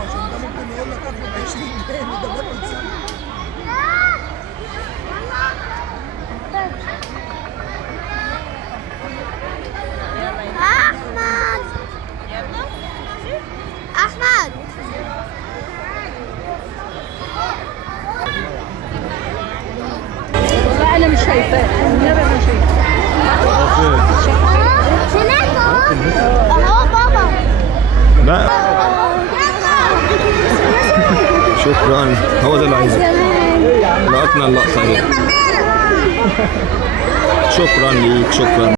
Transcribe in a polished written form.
عشان ده ممكن يقول لك اخد 20 تاني ده بياخد سنه. احمد احمد لا انا مش شايفاه، النبي ما شايفاه. هناك اهو بابا. لا شكرا، هو ده اللي عايزه. لقطنا اللقطة اهي. شكرا ليك، شكرا.